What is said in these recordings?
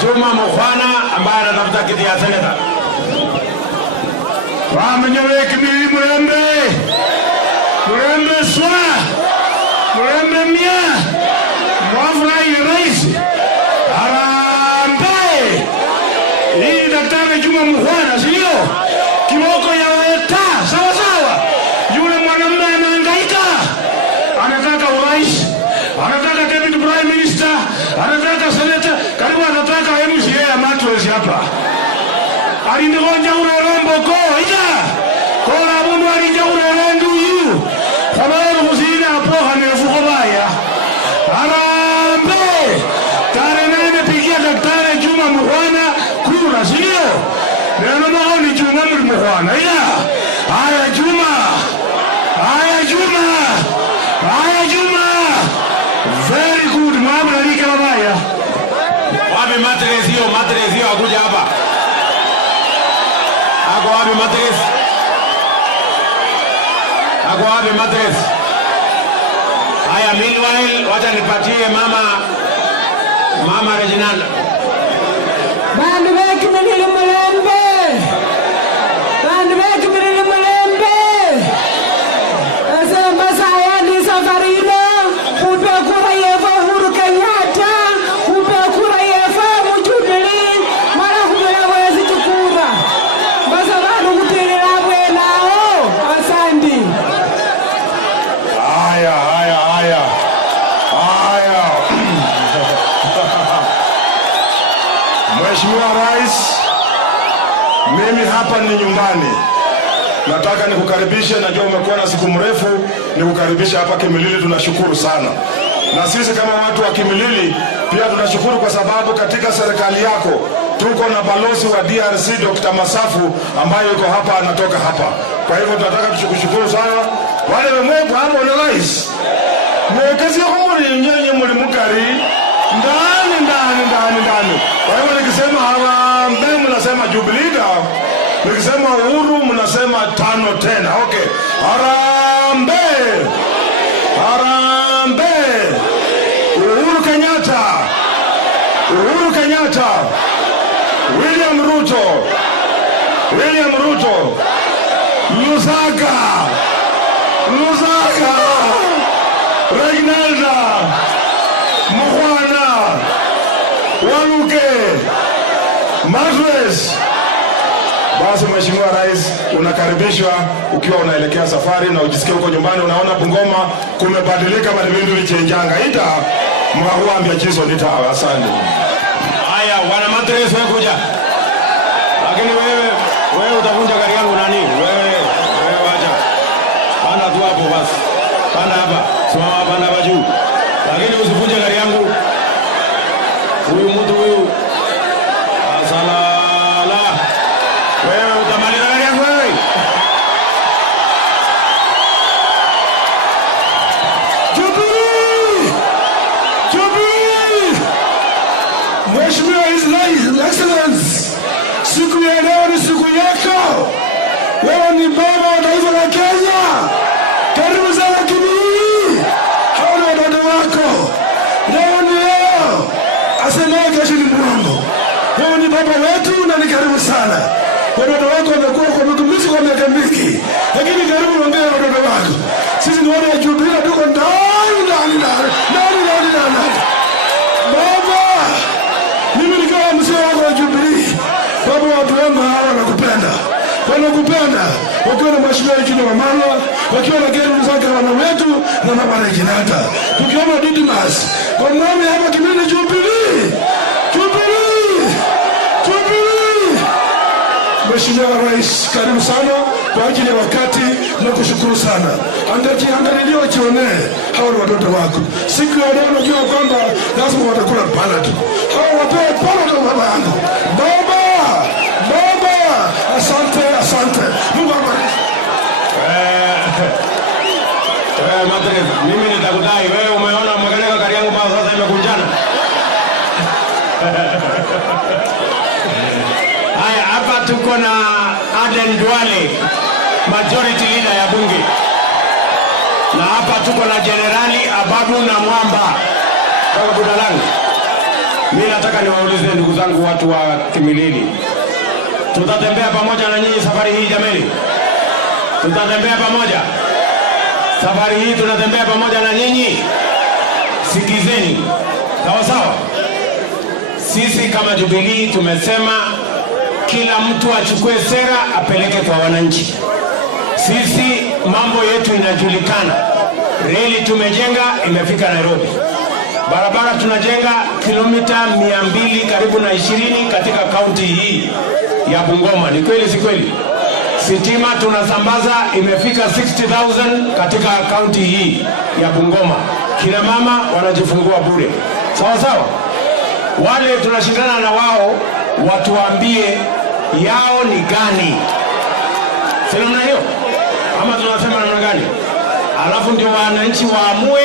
Juma Mukhwana ambaye anatafuta kiti ya seneta. Wamenyewe kimili mrembe. Mrembe swa. Mrembe mia. Mwafurahi rais. Harambee. Hii Daktari Juma Mukhwana, sio? Kiboko ya weta. Sawa sawa. Yule mwanamume anahangaika. Anataka urais. Anataka deputy prime minister. Anataka senator. Karibu anataka MCA ya Matwes hapa. Alingonja ule rombo ko. Ija. Kola mundu alinja ule rendu yu. Kabaru musina apoha nefuko baya. Harambee. Tarehe 8 pigia Daktari Juma Mukhwana kura, sio? Neno maoni Juma Mukhwana. Ija. Haya Juma. Haya Juma. Haya Juma. Very good. Mwabu nalika mabaya. Wapi Matwes hiyo akuja hapa. Ako wapi Matwes? Ako wapi Matwes? Haya, meanwhile wacha nipatie mama Reginald. Bandu bekimilile mulembe. Bandu bekimilile mulembe. Asema sayani safarino. Kupe kura yefa Uhuru Kenyatta. Kupe kura yefa Jubilee. Mara kumela wezi tukura. Basa bandu kutirira bwenao. Asandi. Haya. Mheshimiwa Rais, mimi hapa ni nyumbani. Nataka nikukaribishe, najua umekuwa na siku mrefu, nikukaribisha hapa Kimilili. Tunashukuru sana. Na sisi kama watu wa Kimilili pia tunashukuru kwa sababu katika serikali yako tuko na balozi wa DRC Dr. Masafu ambaye yuko hapa, anatoka hapa. Kwa hivyo tunataka tushukuru sana. Wale wemwepo hapo na rais. Mwekezi yako mwenye mlimukari. Ndani. Kwa hivyo nikisema harambee mnasema Jubilee. Nikisema Uhuru mnasema 5 tena. Okay. Harambee. Uhuru Kenyatta. William Ruto. Lusaka. Reginald Mukhwana. Waluke. Matwes. Basi Mheshimiwa Rais, unakaribishwa ukiwa unaelekea safari na ujisikie uko nyumbani. Unaona Bungoma kumebadilika, madibindu lichenjanga. Ita mwahuambia chizo nita. Asante. Haya, wana Matwes kuja. Lakini wewe utavunja gari yangu nani? Wewe wacha. Panda tu hapo basi. Panda hapa. Simama panda hapa juu. Lakini usivunje gari yangu. Huyu mtu huyu. Asalala. Wewe utamaliza gari yangu wewe. Jubilee. Mheshimiwa His Excellency, siku ya leo ni siku yako. Wewe ni baba wa taifa la Kenya. Karibu sana Kimilili. Hao ni watoto wako. Leo ni leo. Asemaye kesho ni mwongo. Wewe ni baba wetu na ni karibu sana. Watoto wako wamekuwa kwa mtumishi kwa miaka mingi. Lakini karibu ongea na watoto wako. Sisi ni wana wa Jubilee, tuko ndani. Baba, mimi nikiwa mzee wako wa Jubilee. Baba, watu wangu hawa wanakupenda. Wakiwa na Mheshimiwa Eugene Wamalwa, wakiwa na Geri Lusaka wana wetu na mama Reginald. Tukiona Didmas. Kwa mwami hapa Kimilili Jubilee. Mheshimiwa Rais, karibu sana kwa ajili ya wakati na kushukuru sana. Angalia wachionee hawa ni watoto wako. Siku ya leo unajua kwamba lazima watakula palatu. Hawa wapewe palatu baba yangu. Baba. Asante. Mungu abariki. Matwes, mimi nitakudai. Wewe umeona mwangalia gari yangu mpaka sasa imekunjana. Haya, hapa tuko na Aden Duale, majority leader ya bunge. Na hapa tuko na Generali Ababu na Mwamba. Kwa Budalangu. Mimi nataka niwaulize ndugu zangu watu wa Kimilili. Tutatembea pamoja na nyinyi safari hii jameni? Tutatembea pamoja? Safari hii tunatembea pamoja na nyinyi? Sikizeni. Sawa sawa? Sisi kama Jubilee tumesema kila mtu achukue sera apeleke kwa wananchi. Sisi mambo yetu inajulikana. Reli tumejenga imefika Nairobi. Barabara tunajenga kilomita 200 karibu na 20 katika kaunti hii ya Bungoma. Ni kweli si kweli? Sitima tunasambaza imefika 60,000 katika kaunti hii ya Bungoma. Kina mama wanajifungua bure. Sawa sawa? Wale tunashindana na wao watuambie yao ni gani. Si namna hiyo? Ama tunasema namna gani? Alafu ndio wananchi waamue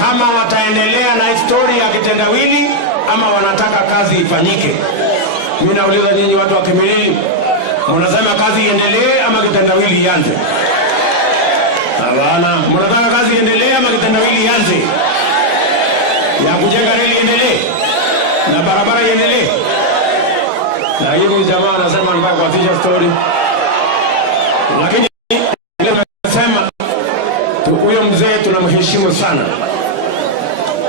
kama wataendelea na historia ya kitendawili ama wanataka kazi ifanyike. Mimi nauliza nyinyi watu wa Kimilili, mnasema kazi iendelee ama kitendawili ianze? Hapana, mnataka kazi iendelee ama kitendawili ianze? Ya kujenga reli iendelee na barabara iendelee. Na hiyo jamaa anasema nataka kuanzisha story. Lakini ile nasema huyo mzee tunamheshimu sana.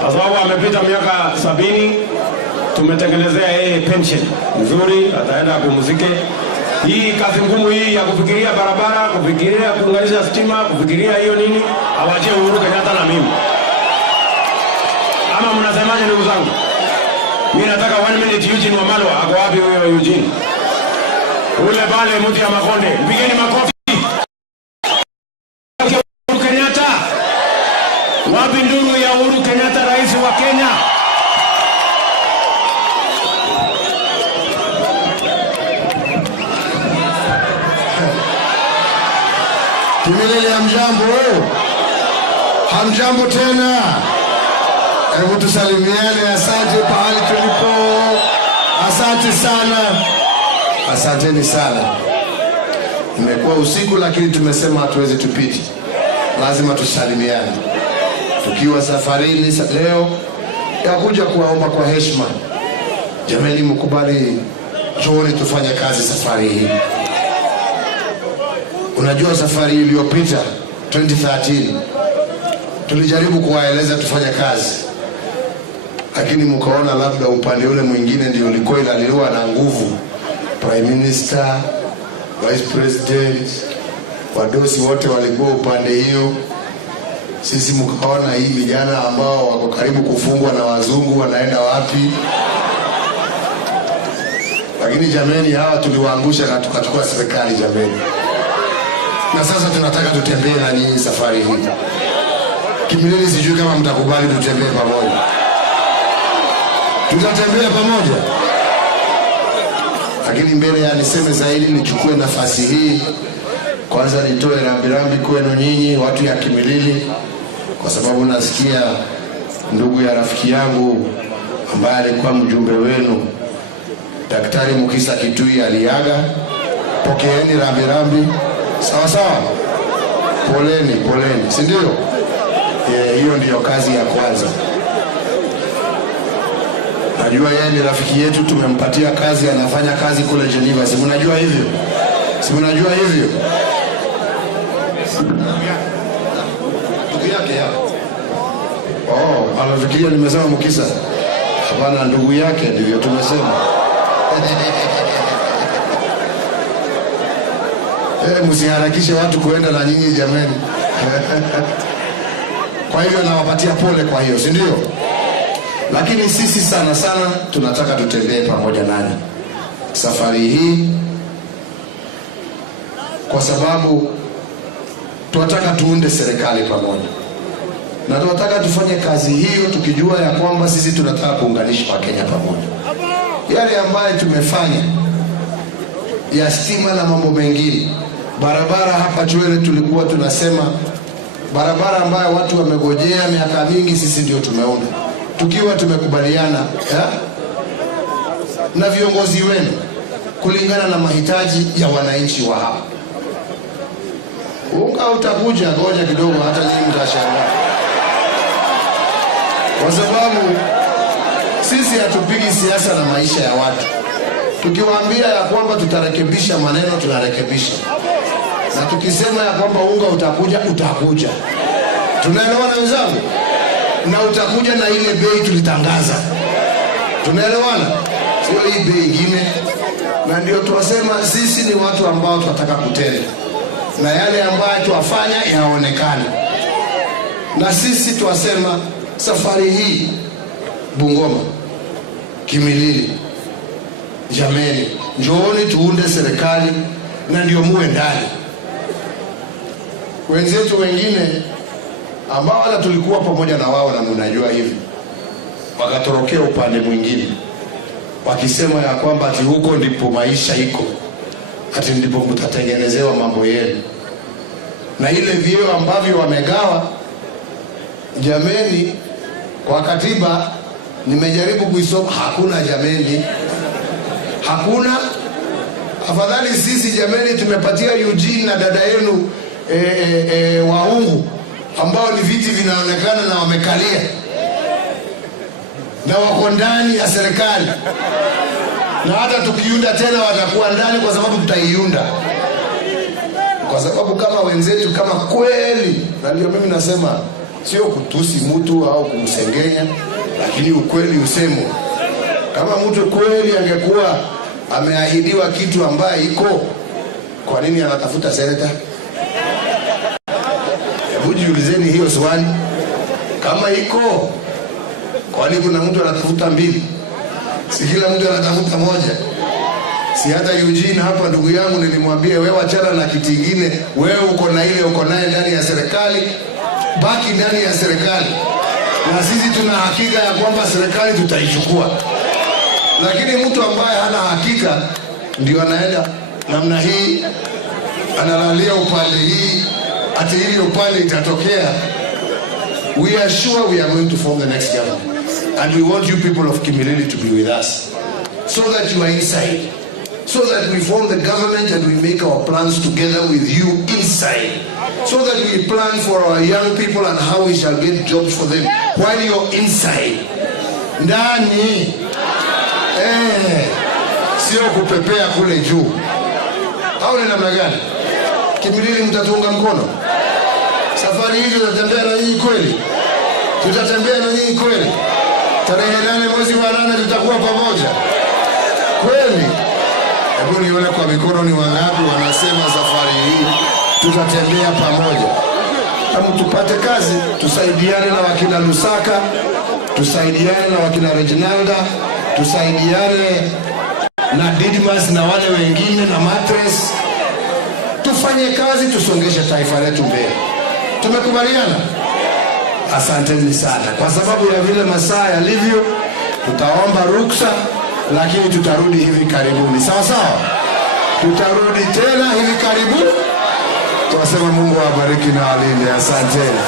Kwa sababu amepita miaka 70, tumetengenezea yeye pension nzuri, ataenda kupumzike. Hii kazi ngumu hii ya kufikiria barabara, kufikiria kuunganisha stima, kufikiria hiyo nini, awachie Uhuru Kenyatta na mimi. Ama mnasemaje ndugu zangu? Mimi nataka 1 minute Eugene Wamalwa. Ako wapi huyo Eugene? Ule pale mti ya Makonde. Mpigeni makofi. Uhuru Kenyatta. Wapi ndugu ya Uhuru Kenyatta, rais wa Kenya? Kimilili hamjambo? Hamjambo tena? Hebu tusalimiane. Asante pahali tulipo. Asante sana. Asanteni sana. Imekuwa usiku lakini tumesema hatuwezi tupiti. Lazima tusalimiane. Tukiwa safarini leo ya kuja kuwaomba kwa heshima, jamani mkubali jooni tufanye kazi safari hii. Unajua safari iliyopita 2013 tulijaribu kuwaeleza tufanye kazi, lakini mkaona labda upande ule mwingine ndio ulikuwa inaliwa na nguvu. Prime Minister, Vice President, wadosi wote walikuwa upande hiyo. Sisi mkaona hii vijana ambao wako karibu kufungwa na wazungu wanaenda wapi? Lakini jameni, hawa tuliwaangusha na tukachukua serikali jameni. Na sasa tunataka tutembee na nyinyi safari hii. Kimilili sijui kama mtakubali tutembee pamoja. Tutatembea pamoja. Lakini mbele ya niseme zaidi, nichukue nafasi hii kwanza nitoe rambirambi kwenu nyinyi watu ya Kimilili, kwa sababu nasikia ndugu ya rafiki yangu ambaye alikuwa mjumbe wenu Daktari Mukisa Kitui aliaga. Pokeeni rambirambi. Sawa sawa? Poleni, poleni, si ndio? Hiyo ndiyo kazi ya kwanza. Najua yeye ni rafiki yetu, tumempatia kazi, anafanya kazi kule Geneva. Si mnajua hivyo? Si mnajua hivyo? Ndugu yake hapo. Oh, anafikiria nimesema Mukisa. Hapana, ndugu yake ndivyo tumesema. Msiharakishe watu kuenda na nyinyi jameni. Kwa hivyo nawapatia pole kwa hiyo, si ndio? Lakini sisi sana sana tunataka tutembee pamoja nanyi safari hii, kwa sababu tunataka tuunde serikali pamoja. Na tunataka tufanye kazi hiyo tukijua ya kwamba sisi tunataka kuunganisha Wakenya pamoja. Yale ambayo tumefanya ya stima na mambo mengine, barabara hapa Chwele tulikuwa tunasema barabara ambayo watu wamegojea miaka mingi, sisi ndio tumeunda, tukiwa tumekubaliana na viongozi wenu kulingana na mahitaji ya wananchi wa hapa. Unga utakuja, ngoja kidogo, hata nyinyi mtashangaa, kwa sababu Sisi hatupigi siasa na maisha ya watu. Tukiwaambia ya kwamba tutarekebisha maneno, tunarekebisha. Na tukisema ya kwamba unga utakuja, utakuja. Tunaelewana wenzangu? Na utakuja na ile bei tulitangaza. Tunaelewana? Sio hii bei ingine. Na ndio tuwasema sisi ni watu ambao tunataka kutenda. Na yale ambayo tuwafanya yaonekane. Na sisi tuwasema safari hii Bungoma, Kimilili, jameni, njooni tuunde serikali na ndio muwe ndani. Wenzetu wengine ambao hata tulikuwa pamoja na wao na mnajua hivi, wakatorokea upande mwingine wakisema ya kwamba ati huko ndipo maisha iko, ati ndipo mtatengenezewa mambo yenu. Na ile vyeo ambavyo wamegawa, jameni, kwa katiba nimejaribu kuisoma, hakuna jameni, hakuna. Afadhali sisi jameni tumepatia Eugene na dada yenu Waungu ambao ni viti vinaonekana na wamekalia na wako ndani ya serikali, na hata tukiunda tena watakuwa ndani kwa sababu tutaiunda, kwa sababu kama wenzetu kama kweli. Na ndio mimi nasema sio kutusi mtu au kumsengenya, lakini ukweli usemwe. Kama mtu kweli angekuwa ameahidiwa kitu ambaye iko, kwa nini anatafuta seneta? Hebu jiulizeni hiyo swali. Kama iko, kwani kuna mtu anatafuta mbili? Si kila mtu anatafuta moja? Si hata Eugene hapa ndugu yangu nilimwambia, wewe achana na kiti kingine, wewe uko na ile uko naye ndani ya serikali, baki ndani ya serikali. Na sisi tuna hakika ya kwamba serikali tutaichukua. Lakini mtu ambaye hana hakika ndio anaenda namna hii, analalia upande hii, ati hili upande itatokea. We are sure we are going to form the next government. And we want you people of Kimilili to be with us, so that you are inside, so that we form the government and we make our plans together with you inside, so that we plan for our young people and how we shall get jobs for them while you're inside. Ndani. Sio kupepea kule juu. Au ni namna gani? Kimilili mtatuunga mkono? Safari hii tutatembea na nyinyi kweli? Tutatembea na nyinyi kweli? Tarehe 8 mwezi wa 8 tutakuwa pamoja kweli? Hebu nione kwa mikono ni wangapi wanasema safari hii tutatembea pamoja. Kama tupate kazi, tusaidiane na wakina Lusaka, tusaidiane na wakina Reginalda, tusaidiane na Didmas na wale wengine na Matres. Tufanye kazi, tusongeshe taifa letu mbele. Tumekubaliana? Asanteni sana. Kwa sababu ya vile masaa yalivyo, tutaomba ruksa, lakini tutarudi hivi karibuni. Sawa sawa? Tutarudi tena hivi karibuni. Tunasema Mungu awabariki na walinde. Asanteni.